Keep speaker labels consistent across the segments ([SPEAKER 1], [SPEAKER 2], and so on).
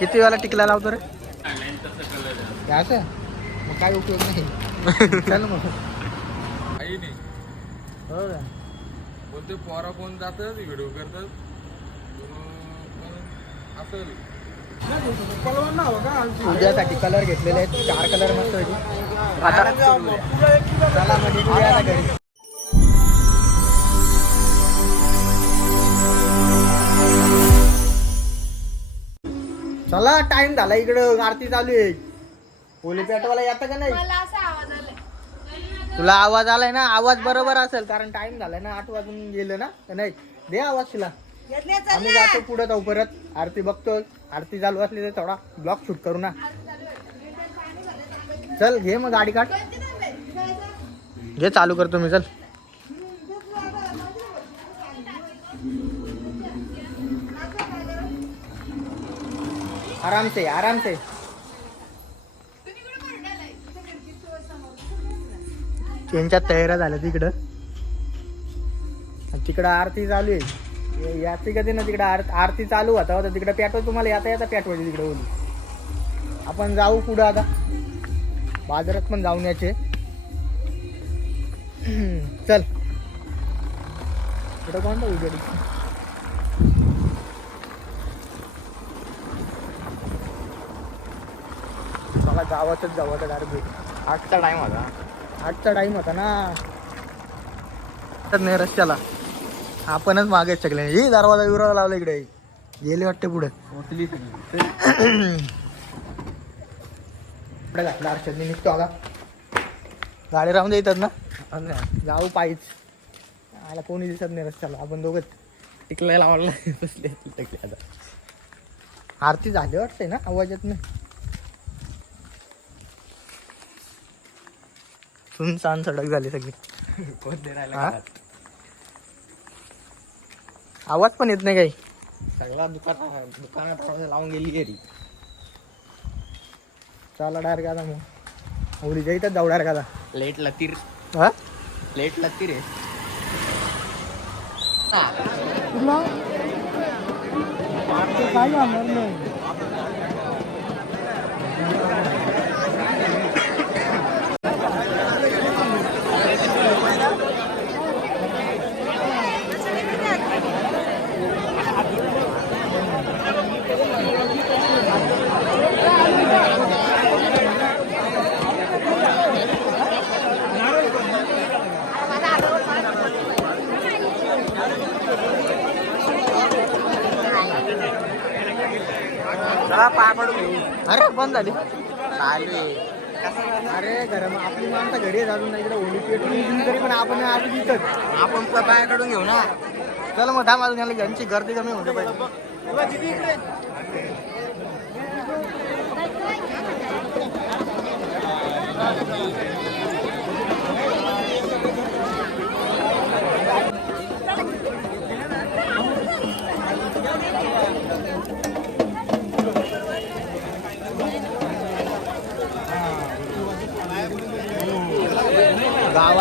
[SPEAKER 1] किती वेळा टिकला लावतो रे? असं? मग काय उपयोग नाही. चल मग.
[SPEAKER 2] काही नाही.
[SPEAKER 1] हो का?
[SPEAKER 2] कोणते पोरा कोण जातात व्हिडिओ करतात? असेल.
[SPEAKER 1] उद्यासाठी कलर घेतलेले आहेत. चार कलर मस्त होती आता चला घरी. चला टाइम झाला इकडं आरती चालू आहे. ओली पेटवाला येतं का नाही?
[SPEAKER 3] मला असा आवाज आलाय.
[SPEAKER 1] तुला आवाज आलाय ना? आवाज बरोबर असेल कारण टाइम झालाय ना आठ वाजून गेलं ना? का नाही? दे आवाज तुला. आम्ही जातो पुढे जाऊ परत. आरती बघतो आरती चालू असली तर थोडा ब्लॉक शूट करू ना. चल घे मग गाडी काढ. घे चालू करतो मी चल. आराम से आराम से त्यांच्या तयाऱ्या झाल्या तिकडं. तिकडं आरती चालू आहे. याची कधी ना तिकडं आर आरती चालू होता होता. तिकडं पेट्रोल तुम्हाला येता येता पेटवायची तिकडं ओली आपण जाऊ पुढं आता. बाजारात पण जाऊन याचे चल. कुठं कोणता उजेड मला गावातच जाऊ आता डायरेक्ट आठचा टाइम होता. आठचा टाइम होता ना. तर नाही रस्त्याला. आपणच मागे शकले ही दरवाजा विरोधा लावला इकडे. गेले वाटते पुढे. पुढे घातला अर्षदने निघतो आता गाडी राहून येतात ना. जाऊ पायीच. आला कोणी दिसत नाही रस्त्याला. आपण दोघं टिकलायला आवडला बसले. टिकले आता. आरती झाली वाटते ना आवाज येत नाही सुनसान सडक झाली सगळी? आवाज पण येत नाही काही. सगळा दुकान दुकानात लावून गेली घरी. चला डायरेक्ट आता मग. उडी जाईतच जाऊ डायरेक्ट आता.
[SPEAKER 4] लेट लतीर
[SPEAKER 1] हा?
[SPEAKER 4] लेट लतीर आहे.
[SPEAKER 1] चला पाय पडून घेऊ अरे बंद झाली.
[SPEAKER 4] चालू आहे.
[SPEAKER 1] अरे गरम. आपली माणसं घरी आहे अजून. इकडे ओली पेटून तरी पण आपण आधी तिथं
[SPEAKER 4] आपण पायाकडून घेऊ ना.
[SPEAKER 1] चल मग थांब अजून. याला यांची गर्दी कमी होते पाहिजे.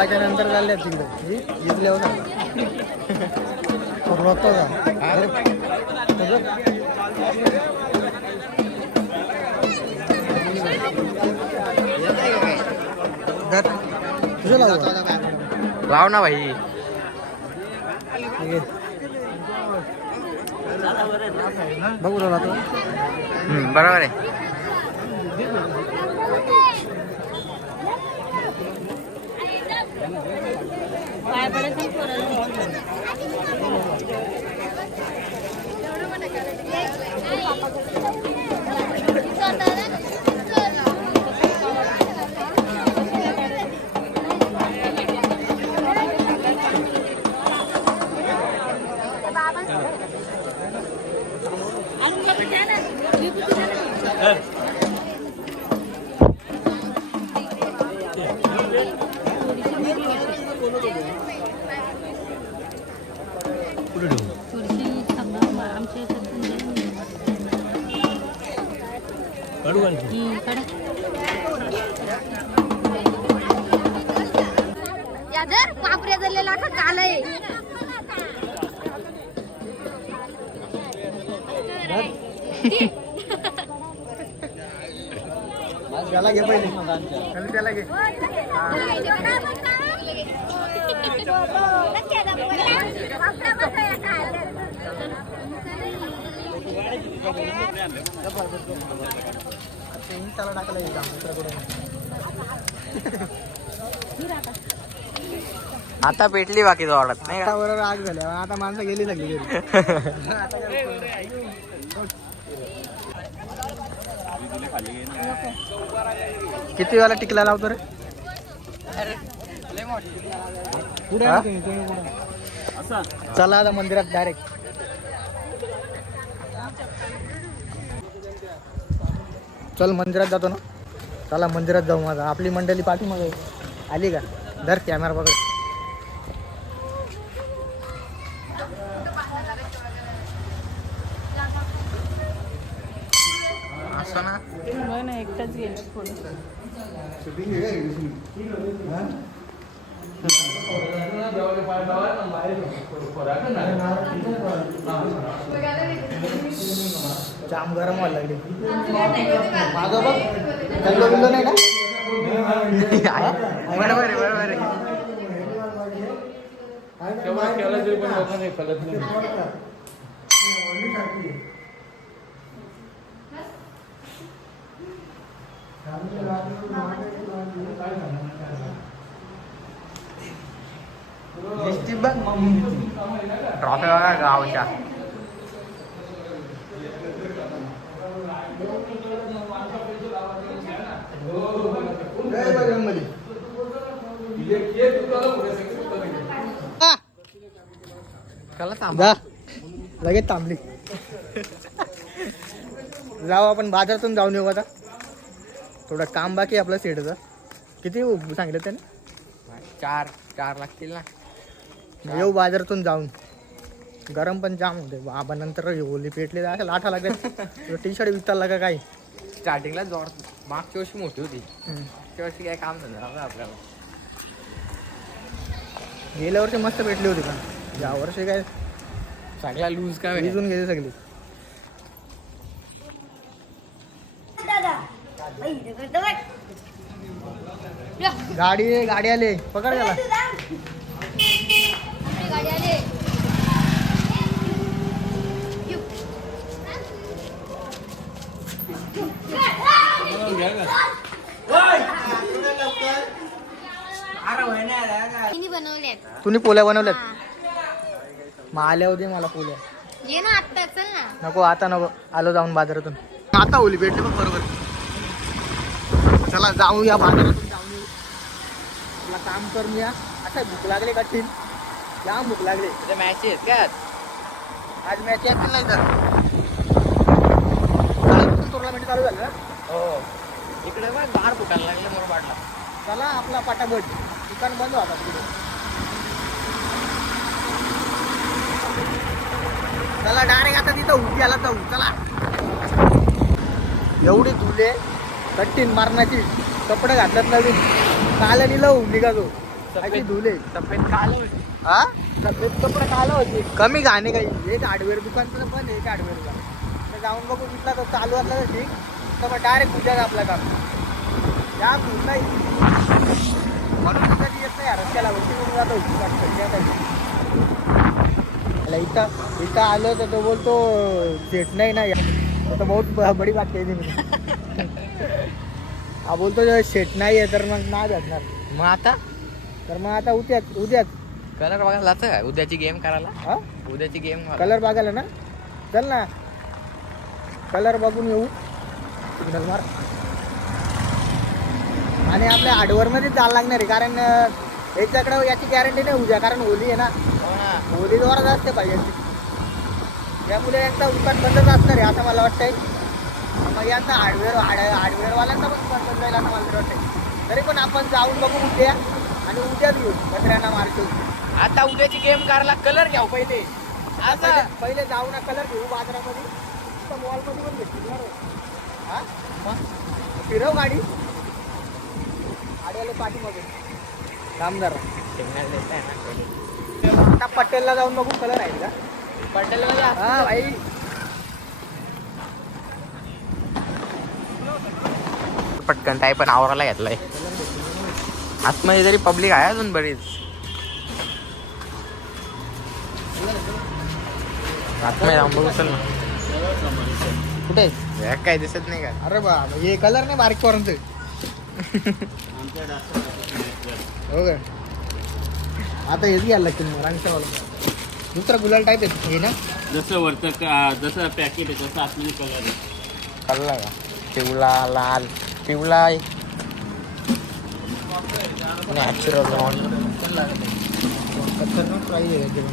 [SPEAKER 1] गावाच्या नंतर चालले तिकडे. इथले होता. का? तुझं लावू
[SPEAKER 4] लाव ना भाई.
[SPEAKER 1] बघू राहिला तो.
[SPEAKER 4] हम्म, बरोबर आहे.
[SPEAKER 3] यादर पापऱ्या झालेला का कालय
[SPEAKER 1] त्याला घे पहिले. चल त्याला घे. ते इंस्टाला टाकलं का
[SPEAKER 4] आता पेटली बाकी तो वाटत नाही
[SPEAKER 1] आता बरोबर आग झाल्या आता माणसं गेली सगळी घरी. किती वेळा टिकला लावतो रे? पुढे आहे तुम्ही, तुम्ही पुढे. चला आता मंदिरात डायरेक्ट चल मंदिरात जातो ना. चला मंदिरात जाऊ माझा. आपली मंडळी पाठीमागे आहे. आली का? धर कॅमेरा पकड
[SPEAKER 4] असं ना?
[SPEAKER 5] बघ एकटाच गेलं थोडं
[SPEAKER 1] जाम गरम व्हायला लागली. मागं बघ. थंड बिंद नाही ना
[SPEAKER 4] बरोबर आहे बरोबर आहे
[SPEAKER 2] केलं तरी पण लोकांना हे कळत नाही
[SPEAKER 1] दिसती बघ
[SPEAKER 4] ट्रॉफी बघा गावच्या. चला थांब.
[SPEAKER 1] लगेच थांबली. जाऊ आपण बाजारातून जाऊन येऊ आता. थोडं काम बाकी आपलं सेटचं. किती सांगितलं त्याने?
[SPEAKER 4] चार चार लागतील ना.
[SPEAKER 1] येऊ बाजारातून जाऊन. गरम पण जाम होते. बाबा नंतर ओली पेटली अशा लाठा लागल्या टी शर्ट विकताला का काय?
[SPEAKER 4] स्टार्टिंगला जोर मागच्या वर्षी मोठी होती. मागच्या वर्षी काय काम झालं आपल्याला.
[SPEAKER 1] गेल्या वर्षी मस्त भेटली होती पण. या वर्षी काय?
[SPEAKER 4] सगळा लूज काय.
[SPEAKER 1] विजून गेली सगळी. गाडी गाडी आली. पकड त्याला
[SPEAKER 3] गाडी आली तिने बनवल्यात
[SPEAKER 1] तुम्ही पोल्या बनवल्यात? मग आल्या होती मला पोल्या
[SPEAKER 3] ये ना आत्ता चल ना.
[SPEAKER 1] नको आता नको. आलो जाऊन बाजारातून. आता ओली भेटली बघ बरोबर. चला जाऊया बाजारातून जाऊन तुला काम करून या. आता भूक लागली कठीण या भूक लागली.
[SPEAKER 4] मॅच आहेत का?
[SPEAKER 1] आज मॅच येतील नाही तर. टुर्नामेंट चालू झालं
[SPEAKER 4] हो. इकडे बघ बाहेर फुटायला लागले मोर वाटला
[SPEAKER 1] चला आपला पटापट. दुकान बंद होता तिकडे. चला डायरेक्ट आता तिथं उभी आला जाऊ चला. एवढी धुले कठीण मारण्याची कपडे घातल्यात नवीन. काल निलं निघा तो? अशी धुले.
[SPEAKER 4] सफेद काल
[SPEAKER 1] हा? सफेद कपडे काल होते. कमी घाणे काही. एक हार्डवेअर दुकान पण एक हार्डवेअर दुकान. तर जाऊन बघू तिथला तो चालू असला तर ठीक. तर मग डायरेक्ट पूजा आपलं काम या पूर्ण म्हणून येत नाही रस्त्याला वरती करून जातो इथं इथं आलो तर तो बोलतो सेट नाही ना तो तर बहुत बडी बात केली मी हा बोलतो शेट नाही आहे तर मग नाही भेटणार.
[SPEAKER 4] मग आता?
[SPEAKER 1] तर मग आता उद्याच उद्याच.
[SPEAKER 4] कलर बघायला जातं काय? उद्याची गेम करायला?
[SPEAKER 1] हा?
[SPEAKER 4] उद्याची गेम
[SPEAKER 1] कलर बघायला ना? चल ना. कलर बघून येऊ. सिग्नल मार आणि आपल्या हार्डवेअरमध्ये जायला लागणार आहे कारण याच्याकडे याची गॅरंटी नाही उद्या कारण होली आहे ना.
[SPEAKER 4] हो
[SPEAKER 1] होली द्वारा असते पाहिजे. त्यामुळे यांचा दुकान बंदच असणार आहे असं मला वाटतंय. मग यांचा हार्डवेअर हार्ड हार्डवेअरवाल्यांचा पण बंद जाईल असं मला वाटतंय. तरी पण आपण जाऊन बघू उद्या आणि उद्याच घेऊ कचऱ्यांना मारतो
[SPEAKER 4] आता उद्याची गेम करायला कलर घ्याव पहिले.
[SPEAKER 1] पहिले पहिले जाऊ ना कलर घेऊ बाजारामध्ये. मॉलमध्ये पण भेटतील बरोबर. फिरव गाडी. गाडी आले पाठीमध्ये काम जरा
[SPEAKER 4] सिग्नल देत आहे ना
[SPEAKER 1] आता पटेलला जाऊन बघू कलर आहे का?
[SPEAKER 4] पटेल मध्ये
[SPEAKER 1] हा भाई
[SPEAKER 4] पटकन ताई पण आवराला घेतलाय. आतमध्ये तरी पब्लिक आहे अजून बरीच. आतमध्ये जाऊन बघू चल ना.
[SPEAKER 1] कुठे?
[SPEAKER 4] हे काय दिसत नाही का?
[SPEAKER 1] अरे बा हे कलर नाही बारीक पर्यंत हो का? आता हेच घ्यायला लागतील मग रांगच्या वाला दुसरा गुलाल टाईप आहे हे ना?
[SPEAKER 2] जसं वरचं का- जसं पॅकेट आहे तसं आतमध्ये कलर आहे.
[SPEAKER 4] का पिवळा लाल पिवळा नॅचरल
[SPEAKER 1] खतरनाक प्राईज आहे त्याची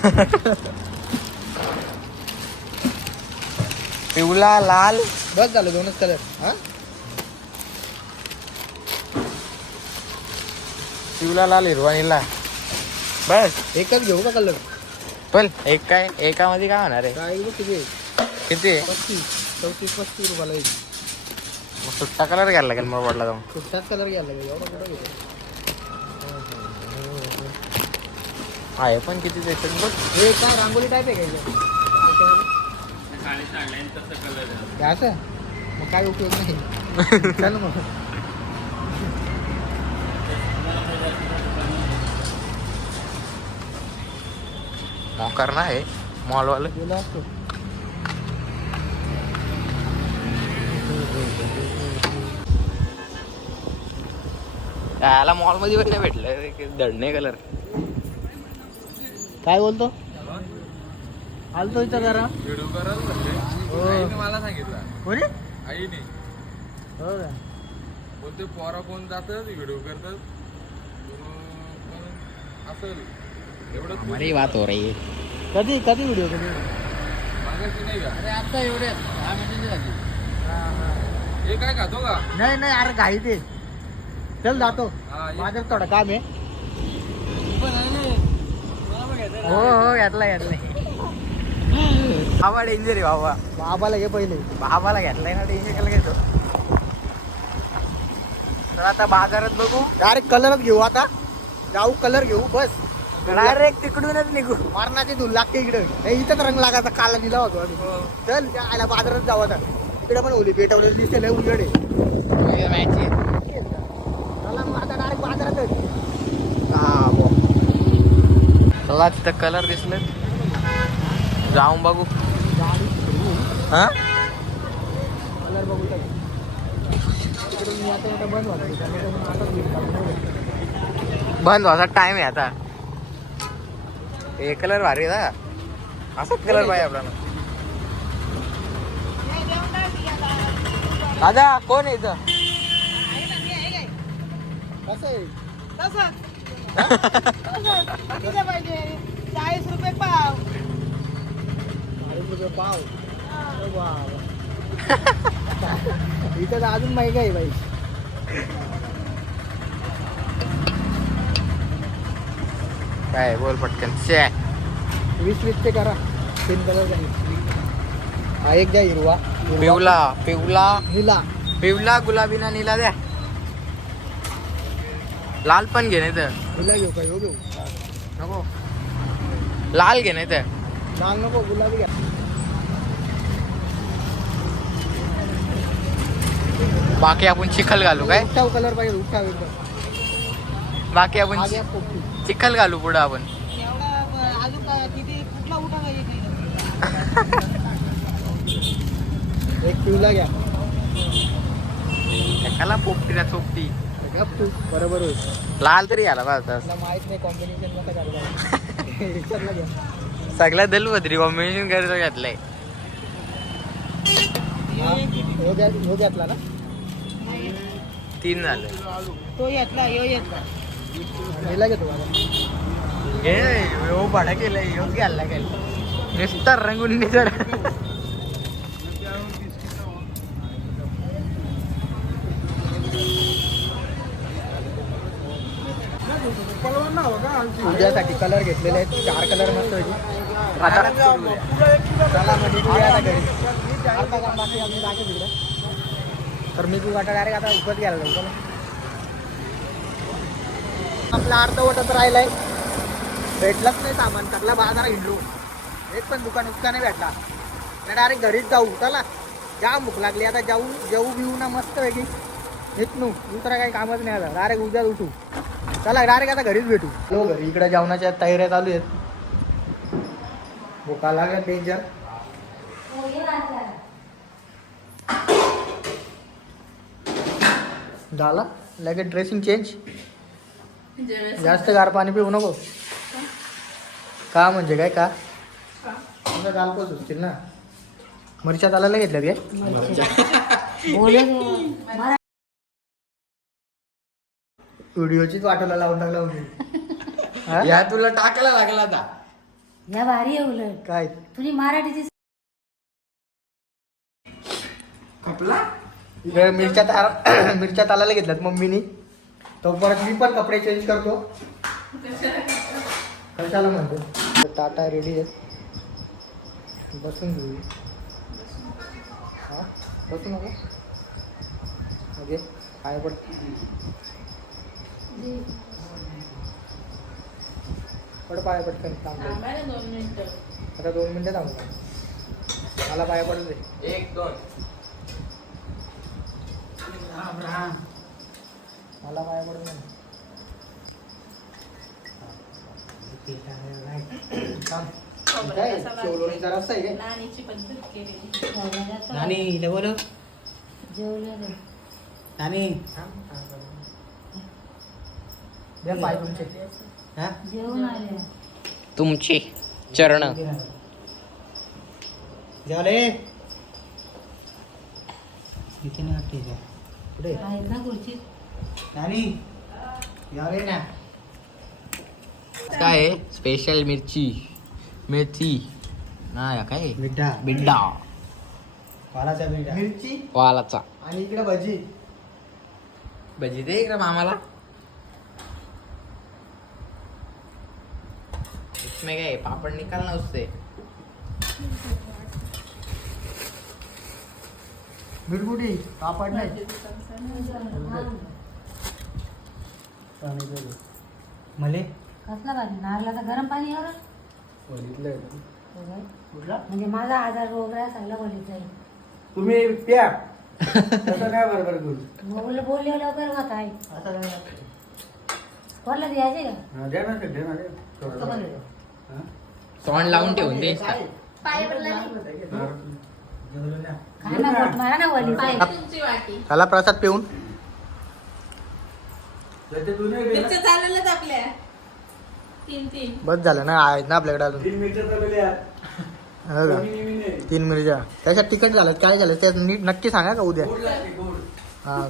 [SPEAKER 4] पिवळा लाल.
[SPEAKER 1] बस झालं दोनच कलर हा?
[SPEAKER 4] पिवळा लाल हिरवा निळा बस.
[SPEAKER 1] एकच घेऊ का कलर
[SPEAKER 4] पण एक काय? एकामध्ये काय होणार आहे?
[SPEAKER 1] काय बघ किती?
[SPEAKER 4] किती? आहे?
[SPEAKER 1] पस्तीस. चौतीस पस्तीस रुपयाला एक.
[SPEAKER 4] मग सुट्टा कलर घ्यायला लागेल मला वाटला जाऊन.
[SPEAKER 1] कुठचाच कलर घ्यायला लागेल. एवढा कुठं घेतो
[SPEAKER 4] आहे पण किती बघ.
[SPEAKER 1] हे काय रांगोळी टाईप आहे का हे असं? मग काय उपयोग नाही. चल मग.
[SPEAKER 4] मोकर ना आहे मॉलवालं
[SPEAKER 1] गेलो असतो.
[SPEAKER 4] त्याला मॉलमध्ये पण नाही भेटलं दडणे कलर
[SPEAKER 1] काय बोलतो? आलतो इथं जरा.
[SPEAKER 2] व्हिडिओ करायला म्हणले
[SPEAKER 1] हो.
[SPEAKER 2] आईने मला सांगितलं.
[SPEAKER 1] कोणी?
[SPEAKER 2] आईने.
[SPEAKER 1] हो का?
[SPEAKER 2] बोलते पोरा कोण जातात? व्हिडिओ करतात. अं, पण असेल एवढं
[SPEAKER 4] हमारी बात हो रही है.
[SPEAKER 1] कधी कधी व्हिडिओ कधी?
[SPEAKER 2] मागायची नाही का?
[SPEAKER 1] अरे आता एवढे दहा मिनिटं झाली.
[SPEAKER 2] हे काय खातो का?
[SPEAKER 1] नाही नाही अरे घाई ते. चल जातो.
[SPEAKER 2] हा, ये.
[SPEAKER 1] माझं थोडं काम आहे.
[SPEAKER 4] हो हो घेतला घेतलाय बाबा डेंजर आहे बाबा.
[SPEAKER 1] बाबाला घे पहिले.
[SPEAKER 4] बाबाला घेतलाय ना डेंजर केला घेतो तर आता बाजारात बघू.
[SPEAKER 1] डायरेक्ट कलरच घेऊ आता. जाऊ कलर घेऊ बस.
[SPEAKER 4] डायरेक्ट तिकडूनच निघू.
[SPEAKER 1] मारणाची धूल लागते इकडे. हे इथंच रंग लागायचा काला निला होतो आम्ही. चल आला बाजारात जाऊ आता. इकडे पण ओली पेटवलेली दिसते लय उजेड आहे.
[SPEAKER 4] मॅच
[SPEAKER 1] चला मग आता डायरेक्ट बाजारातच
[SPEAKER 4] चला तिथं कलर दिसले. जाऊन बघू. हा?
[SPEAKER 1] कलर बघू बंद व्हायला
[SPEAKER 4] बंद व्हायचा टाइम आहे आता. हे कलर भारी आहे ना. असाच कलर पाहिजे आपल्याला. दादा कोण आहे इथं?
[SPEAKER 1] कसं आहे?
[SPEAKER 5] चाळीस रुपये पाव.
[SPEAKER 1] रुपये पाव. इथं अजून महाग आहे बाई.
[SPEAKER 4] काय बोल पटकन. शे.
[SPEAKER 1] वीस वीस ते करा. तीन कलर हा एक द्या हिरवा.
[SPEAKER 4] पिवला पिवला.
[SPEAKER 1] निला
[SPEAKER 4] पिवला गुलाबी ना निला द्या लाल पण घे नाही तर.
[SPEAKER 1] निला घेऊ का? घेऊ.
[SPEAKER 4] नको. लाल घे नाही तर.
[SPEAKER 1] लाल नको गुलाबी घ्या.
[SPEAKER 4] बाकी आपण चिखल घालू काय?
[SPEAKER 1] उठाव कलर पाहिजे उठाव एकदम.
[SPEAKER 4] बाकी आपण
[SPEAKER 1] पोपटी.
[SPEAKER 4] चिखल घालू पुढं आपण.
[SPEAKER 1] एक पिवला घ्या.
[SPEAKER 4] एकाला पोपटीला चोपटी?
[SPEAKER 1] बरोबर होईल.
[SPEAKER 4] लाल तरी आला
[SPEAKER 1] मला माहीत नाही कॉम्बिनेशन कसं करायला
[SPEAKER 4] सगळ्या दलबद्री कॉम्बिनेशन करायचं घेतलंय.
[SPEAKER 1] हा, घेतला ना?
[SPEAKER 4] तीन झालं.
[SPEAKER 5] तो येतला यो येतला.
[SPEAKER 1] निला घेतो
[SPEAKER 4] घे हो भाडा केलंय योच घ्यायला गेलं नुसता रंगून जर
[SPEAKER 1] उद्यासाठी कलर घेतलेले आहेत. चार कलर मस्त आता तर मी तू गाठा डायरेक्ट आता उपत घ्यायला जाऊ आपला अर्ध वटत राहिलाय. भेटलाच नाही सामान सगळा बाजार हिंडलो. एक पण दुकान उचका नाही भेटला. तर डायरेक्ट घरीच जाऊ चला. जा भूक लागली आता जाऊ जेऊ बिऊ ना मस्त पैकी. हेच नू दुसरा काही कामच नाही आलं डायरेक्ट उद्याच उठू. चला डायरेक्ट आता घरीच भेटू. हो घरी इकडे जेवणाच्या तयाऱ्या चालू आहेत. भूका लागल्या डेंजर झाला. लगेच ड्रेसिंग चेंज जास्त गार पाणी पिऊ नको. का म्हणजे काय का? तुझं गाल कोस असतील ना. मिरच्या चालायला घेतल्यात काय? व्हिडिओचीच वाटवला लावून टाकला होती हा?
[SPEAKER 4] या तुला टाकायला लागला आता.
[SPEAKER 6] या भारी आहे उलट.
[SPEAKER 1] काय?
[SPEAKER 6] तुझी मराठीची
[SPEAKER 4] खपला?
[SPEAKER 1] इकडे मिरच्या तार मिरच्या तालायला घेतल्यात मम्मीनी. तो परत मी पण कपडे चेंज करतो. कशाला म्हणतो? टाटा रेडी आहेत. बसून घेऊ. हा? बसू नको. ओके काय पड. पड पाय पटकन थांब. आता दोन मिनिटं थांबू. मला पाय पडू दे.
[SPEAKER 4] एक दोन.
[SPEAKER 1] मला पडू दे थांब. काय?
[SPEAKER 5] इथे
[SPEAKER 1] द्या पाय तुमचे.
[SPEAKER 5] हा?
[SPEAKER 6] आले.
[SPEAKER 4] तुमचे चरण.
[SPEAKER 5] जेवले? इथे नाही वाटते इथे.
[SPEAKER 6] आहेत ना
[SPEAKER 5] ना.
[SPEAKER 4] काय आहे? स्पेशल मिरची. मेथी नाही काय?
[SPEAKER 5] मिठा
[SPEAKER 4] बिड्डा
[SPEAKER 5] पालाचा मिठा
[SPEAKER 1] मिरची?
[SPEAKER 4] वालाचा
[SPEAKER 1] आणि इकडे भजी.
[SPEAKER 4] भजी दे इकडे मामाला. इसमें क्या है पापड़ निकालना उससे.
[SPEAKER 1] बिरगुडी पापड नाही
[SPEAKER 5] मले?
[SPEAKER 6] कसला भाजी? नारळाचा गरम पाणी एवढं
[SPEAKER 1] बघितलंय
[SPEAKER 5] कुठला?
[SPEAKER 6] म्हणजे माझा आजार वगैरे सगळं बोलायचं आहे
[SPEAKER 1] तुम्ही प्या. तसं काय बरोबर करू
[SPEAKER 6] बोल बोलले लवकर होत आहे
[SPEAKER 1] असं काय?
[SPEAKER 6] कोणाला द्यायचे का?
[SPEAKER 1] हा, द्या ना द्या ना द्या. थोडं हा?
[SPEAKER 4] तोंड लावून ठेवून दे.
[SPEAKER 3] पाय पडला
[SPEAKER 6] खा ना बोट मारा ना वली
[SPEAKER 3] तुमची वाटी.
[SPEAKER 1] त्याला प्रसाद पिऊन.
[SPEAKER 3] आपल्या. तीन तीन.
[SPEAKER 1] बस झालं ना आहेत ना आपल्याकडे अजून.
[SPEAKER 5] तीन मिरच्या
[SPEAKER 1] हो का? तीन त्याच्यात तिखट झालं काय झालं ते नीट नक्की सांगा का उद्या. हा.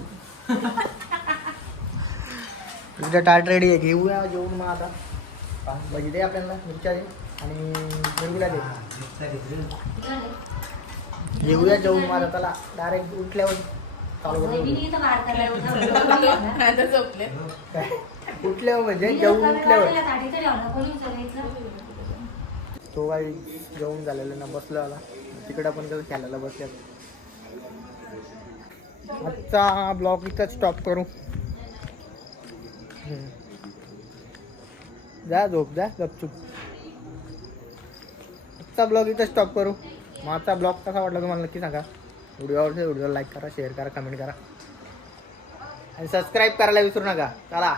[SPEAKER 1] इकडे टाट रेडी आहे घेऊया जेवून मग आता. भजी दे आपल्याला मिरच्या दे आणि मिरगुल्या दे.
[SPEAKER 5] हा,
[SPEAKER 1] मग आता त्याला डायरेक्ट उठल्यावर चालू? उठल्यावर म्हणजे जेवून उठल्यावर. तो काही जेवून झालेला ना बसला आला. तिकडे पण कसं खेळायला बसल्या आजचा ब्लॉग इथंच स्टॉप करू. जा झोप जा गपचूप. आजचा ब्लॉग इथं स्टॉप करू. मग आजचा ब्लॉग कसा वाटला तुम्हाला नक्की सांगा. व्हिडिओ आवडते व्हिडिओ लाईक करा शेअर करा कमेंट करा. आणि सबस्क्राईब करायला विसरू नका. चला.